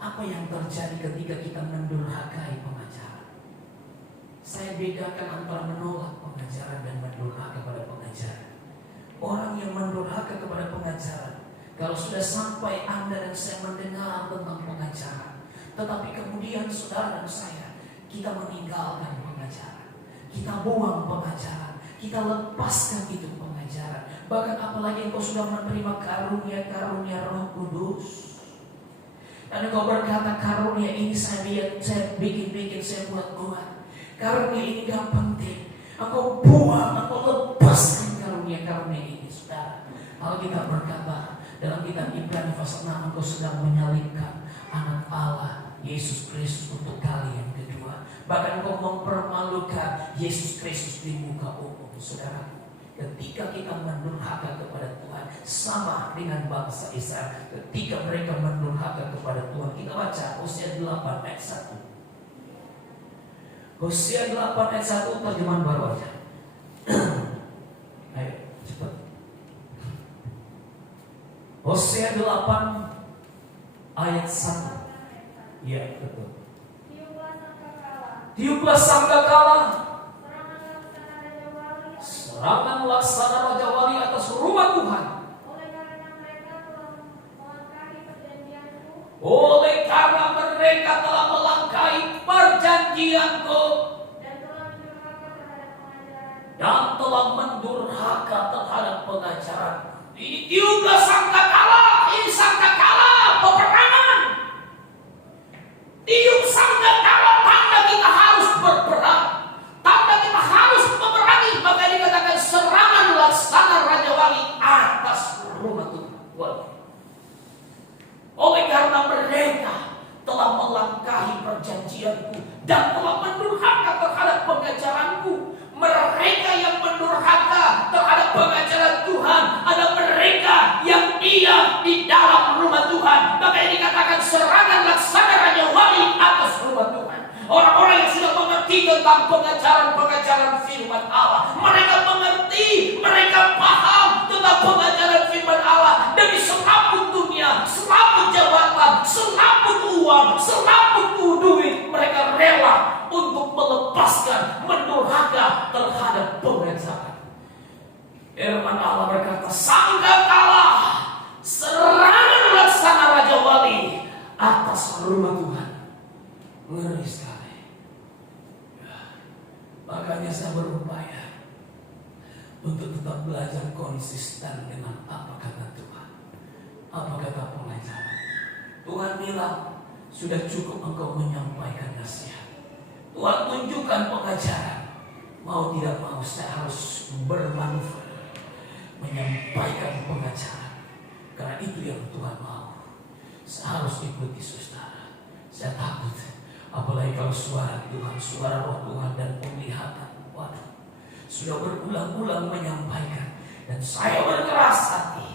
apa yang terjadi ketika kita mendurhakai pengajaran? Saya bedakan antara menolak pengajaran dan mendurhaka kepada pengajaran. Orang yang mendurhaka kepada pengajaran, kalau sudah sampai Anda dan saya mendengar tentang pengajaran, tetapi kemudian saudara dan saya, kita meninggalkan pengajaran, kita buang pengajaran, kita lepaskan itu pengajaran. Bahkan apalagi engkau sudah menerima karunia-karunia Roh Kudus, dan engkau berkata, karunia ini saya bikin, saya buat. Karunia ini gak penting. Engkau buang, engkau lepaskan karunia-karunia ini, saudara. Alkitab berkata dalam kitab Ibrani pasal 6, engkau sedang menyalibkan anak Allah Yesus Kristus untuk kali yang kedua. Bahkan engkau mempermalukan Yesus Kristus di muka umum, saudara. Ketika kita mendurhaka kepada Tuhan, sama dengan bangsa Israel. Ketika mereka mendurhaka kepada Tuhan, kita baca Hosea 8 ayat 1. Hosea 8 ayat 1 terjemahan baru aja. Ayo cepat. Hosea 8 ayat 1. Ya betul. Tiuplah sangkakala, serangan laksana Raja Wali atas rumah Tuhan. Oleh karena mereka telah melangkahi perjanjianku dan telah mendurhaka terhadap pengajaran. Ini tiuplah sangkakala, ini sangkakala peperangan. Tiup sangkakala tanda kita harus berperang, tanda kita harus memerangi. Maka dikatakan serangan laksana Raja Wali atas rumah Tuhan. Oleh karena mereka telah melangkahi perjanjianku dan telah mendurhaka terhadap pengajaranku. Mereka yang mendurhaka terhadap pengajaran Tuhan adalah mereka yang diam di dalam rumah Tuhan. Maka dikatakan serangan laksana Raja Wali atas rumah Tuhan. Orang-orang yang sudah mengerti tentang pengajaran-pengajaran firman Allah. Mereka mengerti, mereka paham tentang pengajaran firman Allah. Demi selaput dunia, selaput jabatan, selaput uang, selaput duit, mereka rela untuk melepaskan, mendurhaka terhadap pengajaran. Firman Allah berkata, sangkakala serangan laksana Raja Wali atas rumah Tuhan. Ngeri sekali. Makanya saya berupaya untuk tetap belajar konsisten dengan apa kata Tuhan, apa kata pengajaran. Tuhan bilang, sudah cukup engkau menyampaikan nasihat. Tuhan tunjukkan pengajaran. Mau tidak mau saya harus bermanuver, menyampaikan pengajaran. Karena itu yang Tuhan mau. Saya harus ikuti saudara. Saya takut, apalagi kalau suara Tuhan, suara Roh Tuhan dan penglihatan. Waduh, sudah berulang-ulang menyampaikan dan saya berkeras hati.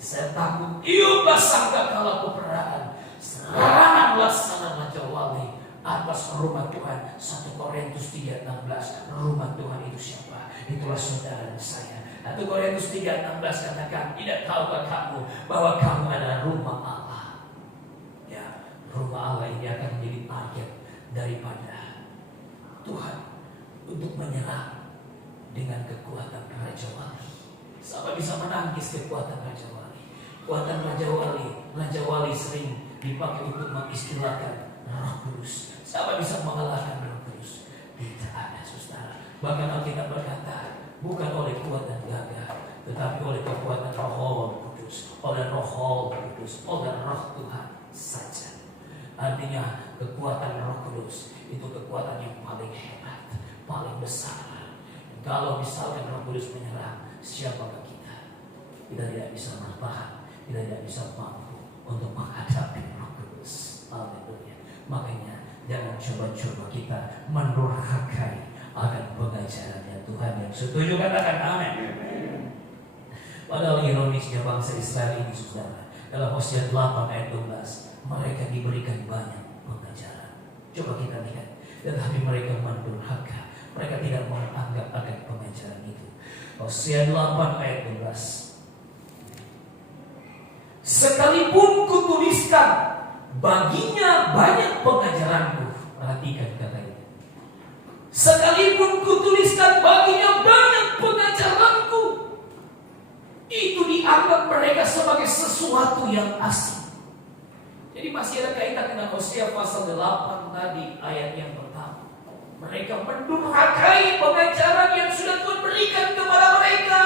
Saya takut tiuplah sangkakala peperangan, serangan laksana Raja Wali atas rumah Tuhan. 1 Korintus 3:16. Rumah Tuhan itu siapa? Itulah saudara saya. 1 Korintus 3:16 katakan, tidak tahukah kamu bahwa kamu adalah rumah Allah? Ya, rumah Allah ini akan menjadi target daripada Tuhan untuk menyerang dengan kekuatan Raja Wali. Siapa bisa menangkis kekuatan Raja Wali? Kekuatan Raja Wali sering dipakai untuk mengistilahkan Roh Kudus. Siapa bisa mengalahkan Roh Kudus? Tidak ada, saudara. Bahkan Alkitab berkata, bukan oleh kuat dan gagah, tetapi oleh kekuatan Roh Kudus, oleh Roh Kudus, oleh Roh Tuhan saja. Artinya kekuatan Roh Kudus itu kekuatan yang paling hebat, paling besar. Kalau misalkan Roh Kudus menyerang, siapakah kita? Kita tidak bisa bertahan, kita tidak bisa mampu untuk menghadapi Roh Kudus. Haleluya. Makanya jangan coba-coba kita mendurhakai akan pengajarannya Tuhan. Yang setuju katakan amin. Padahal ironisnya bangsa Israel ini, saudara, dalam Hosea 8 ayat 12, mereka diberikan banyak pengajaran. Coba kita lihat, tetapi mereka mendurhaka. Mereka tidak menganggap akan pengajaran itu. Hosea 8 ayat 12. Sekalipun kutuliskan baginya banyak pengajaranku. Perhatikan kata itu. Sekalipun kutuliskan baginya banyak pengajaranku, itu dianggap mereka sebagai sesuatu yang asing. Jadi masih ada kaitan dengan Hosea pasal 8 tadi ayat yang pertama. Mereka mendurhakai pengajaran yang sudah Tuhan berikan kepada mereka.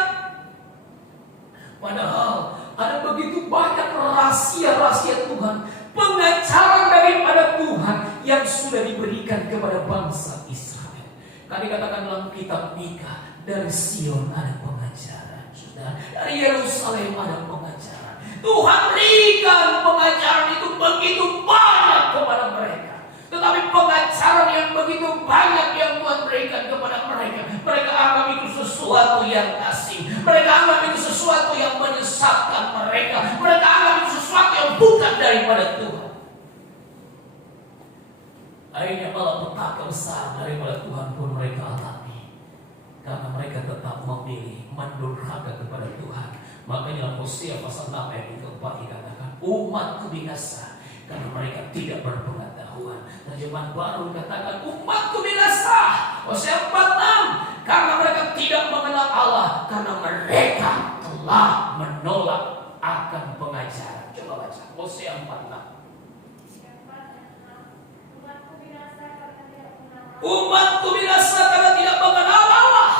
Padahal ada begitu banyak rahasia-rahasia Tuhan, pengajaran daripada Tuhan yang sudah diberikan kepada bangsa Israel. Tadi katakan dalam kitab Mika, dari Sion ada pengajaran, saudara. Dari Yerusalem ada pengajaran. Tuhan berikan pengajaran itu begitu banyak kepada mereka. Tetapi pengajaran yang begitu banyak yang Tuhan berikan kepada mereka, mereka anggap itu sesuatu yang asing. bukan daripada Tuhan. Akhirnya malah petaka besar daripada Tuhan pun mereka alami, karena mereka tetap memilih mendurhaka kepada Tuhan. Makanya Hosea pasal 6 ayat 4 dikatakan, umatku binasa karena mereka tidak berpengetahuan. Terjemahan baru katakan, umatku binasa, Hosea 4:6, karena mereka tidak mengenal Allah, karena mereka telah menolak akan pengajaran. Coba baca Hosea 4:6. Umatku binasa karena tidak mengenal Allah,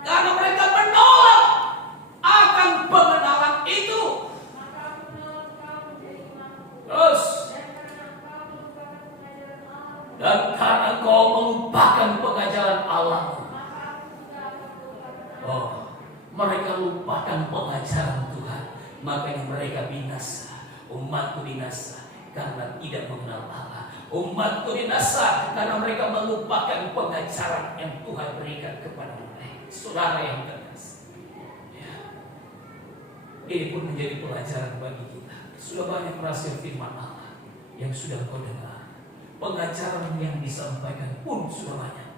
karena mereka menolak akan pengenalan itu. Terus, dan karena kau melupakan pengajaran Allah. Oh, mereka lupakan pengajaran Tuhan, makanya mereka binasa. Umatku binasa karena tidak mengenal Allah. Umatku binasa karena mereka melupakan pengajaran yang Tuhan berikan kepada mereka. Saudara yang terkasih, ya. Ini pun menjadi pelajaran bagi kita. Sudah banyak rahasia firman Allah yang sudah kau dengar. Pengajaran yang disampaikan pun sudah banyak.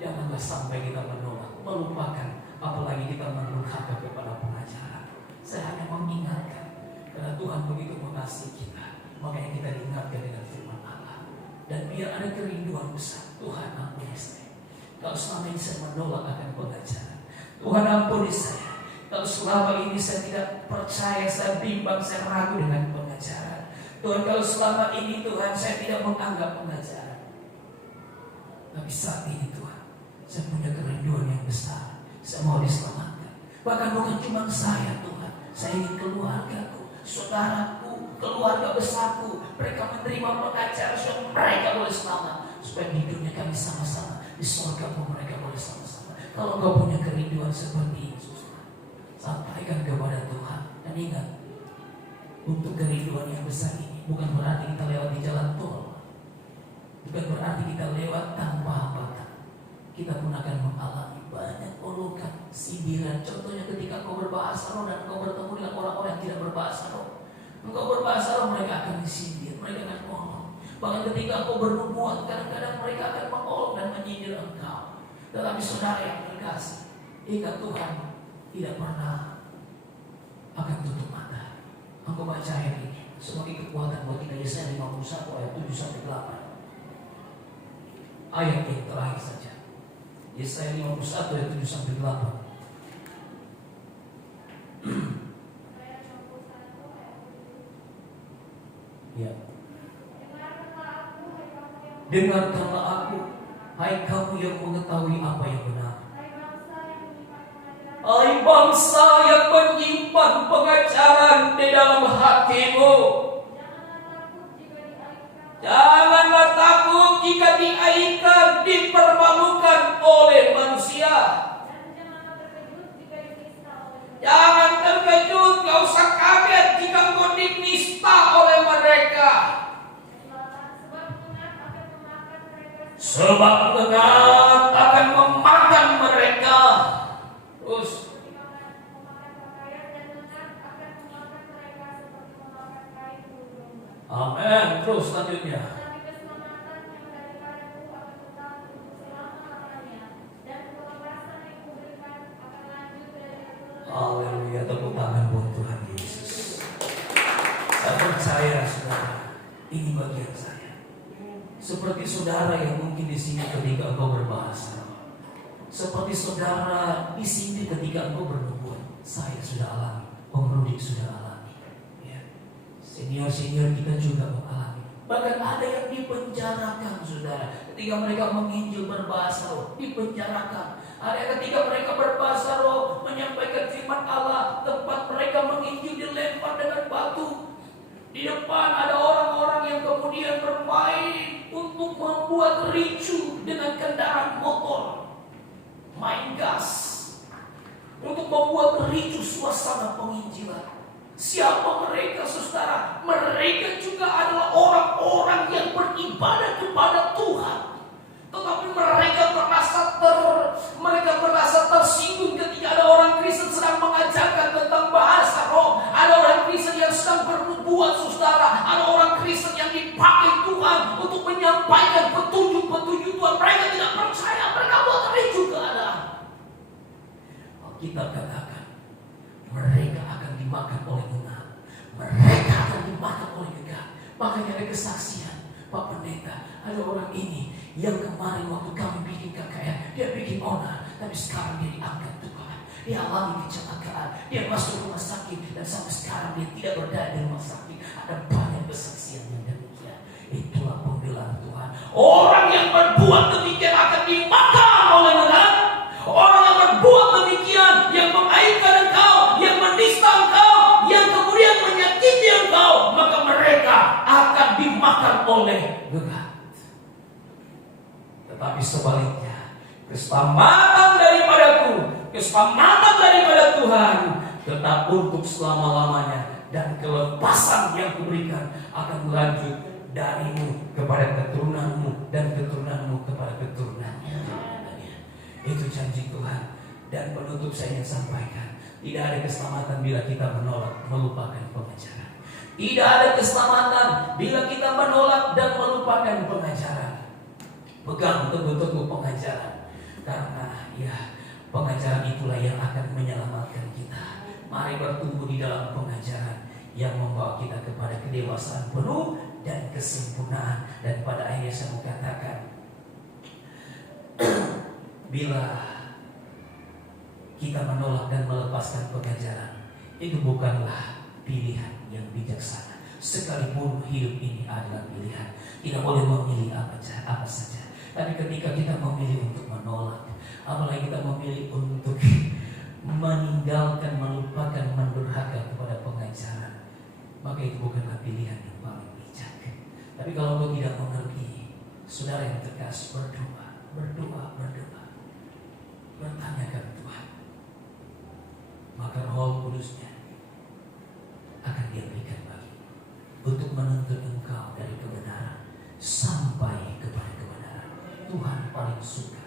Janganlah sampai kita menolak, melupakan, apalagi kita mendurhaka kepada pengajaran. Saya hanya mengingatkan, karena Tuhan begitu mengasihi kita, makanya kita diingatkan dengan firman Allah. Dan biar ada kerinduan besar, Tuhan ampuni saya kalau selama ini saya menolak akan pengajaran. Tuhan ampuni saya kalau selama ini saya tidak percaya, saya bimbang, saya ragu dengan pengajaran. Tuhan, kalau selama ini Tuhan saya tidak menganggap pengajaran. Tapi saat ini Tuhan, saya punya kerinduan yang besar. Saya mau diselamatkan. Bahkan bukan cuma saya Tuhan, saya ingin keluargaku, saudaraku, keluarga besarku, mereka menerima pengajaran supaya mereka boleh selamat, supaya di dunia kami sama-sama, di surga pun mereka boleh sama-sama. Kalau kau punya kerinduan seperti ini, sampaikan kepada Tuhan. Dan ingat, untuk kerinduan yang besar ini bukan berarti kita lewat di jalan tol, bukan berarti kita lewat tanpa hambatan. Kita pun akan mengalami banyak olukan, sindiran. Contohnya ketika kau berbahasa roh dan kau bertemu dengan orang-orang yang tidak berbahasa roh. Engkau berbahasa roh, mereka akan disindir, mereka akan ngomong. Bahkan ketika engkau bernubuat, kadang-kadang mereka akan mengolok dan menyindir engkau. Tetapi saudara yang terkasih, ingat Tuhan tidak pernah akan tutup mata. Engkau baca ayat ini sebagai kekuatan buat kita. Yesaya 51 ayat 7-8. Ayat yang terakhir saja. Yesaya 51 ayat 7-8. Ya. Dengarkanlah aku, hai kamu yang mengetahui apa yang benar. Hai bangsa yang menyimpan pengajaran di dalam hatimu. Janganlah takut jika diaibkan, dipermalukan oleh manusia. Jangan terkejut, gak usah kaget jika kau dinista oleh mereka. Sebab pengat akan memakan mereka. Terus, amin. Terus selanjutnya. Haleluya, tepuk tangan buat Tuhan Yesus. Saya percaya saudara, ini bagian saya. Seperti saudara yang mungkin di sini ketika engkau berbahasa, seperti saudara di sini ketika engkau bernubuat, saya sudah alami, Om Rudi sudah alami, ya. Senior-senior kita juga mengalami. Bahkan ada yang dipenjarakan, saudara, ketika mereka menginjil berbahasa roh, dipenjarakan. Ada ketika mereka berbahasa roh, menyampaikan firman Allah, tempat mereka menginjil dilempar dengan batu. Di depan ada orang-orang yang kemudian bermain untuk membuat ricu dengan kendaraan motor, main gas, untuk membuat ricu suasana penginjilan. Siapa mereka, saudara? Mereka juga adalah orang-orang yang beribadah kepada Tuhan. Tetapi mereka merasa tersinggung ketika ada orang Kristen sedang mengajarkan tentang bahasa roh. Ada orang Kristen kesaksian, Pak Pendeta, ada orang ini yang kemarin waktu kami bikin KKR, dia bikin onar, tapi sekarang dia diangkat Tuhan. Dia alami kecelakaan, dia masuk rumah sakit, dan sampai sekarang dia tidak berdaya di rumah sakit. Ada banyak kesaksian yang demikian. Itulah pembelaan Tuhan. Orang yang berbuat demikian akan dimakan oleh neraka. Orang yang berbuat demikian, yang mengaibkan engkau, yang menista engkau, yang kemudian menyakiti engkau, maka mereka akan dimakan oleh gegat. Tetapi sebaliknya, keselamatan daripadaku, keselamatan daripada Tuhan tetap untuk selama-lamanya, dan kelepasan yang kuberikan akan berlanjut darimu kepada keturunanmu dan keturunanmu kepada keturunannya. Itu janji Tuhan. Dan penutup saya ingin sampaikan, tidak ada keselamatan bila kita menolak melupakan pengajaran. Tidak ada keselamatan bila kita menolak dan melupakan pengajaran. Pegang teguh-teguh pengajaran, karena ya pengajaran itulah yang akan menyelamatkan kita. Mari bertumbuh di dalam pengajaran yang membawa kita kepada kedewasaan penuh dan kesempurnaan. Dan pada akhirnya saya mau katakan, bila kita menolak dan melepaskan pengajaran, itu bukanlah pilihan yang bijaksana. Sekalipun hidup ini adalah pilihan, kita boleh memilih apa saja. Tapi ketika kita memilih untuk menolak, apalagi kita memilih untuk meninggalkan, melupakan, mendurhaka kepada pengajaran, maka itu bukanlah pilihan yang paling bijak. Tapi kalau engkau tidak mengerti, saudara yang terkasih, berdoa, bertanyakan Tuhan, maka Roh Kudusnya akan Dia berikan bagimu untuk menuntun engkau dari kebenaran sampai kepada kebenaran. Tuhan paling suka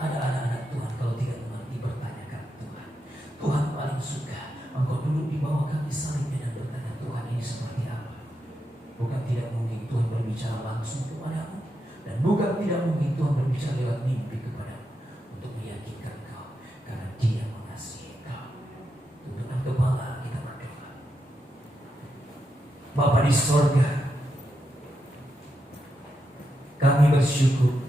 ada anak-anak Tuhan kalau tidak mengerti, bertanyakan Tuhan. Tuhan paling suka engkau duduk di bawah kaki salibnya dan bertanya, Tuhan ini seperti apa? Bukan tidak mungkin Tuhan berbicara langsung kepadamu, dan bukan tidak mungkin Tuhan berbicara lewat mimpi kepadamu untuk meyakinkan kau, karena Dia mengasihi kau. Tundukkan kepala, kita berdoa. Bapa di sorga, kami bersyukur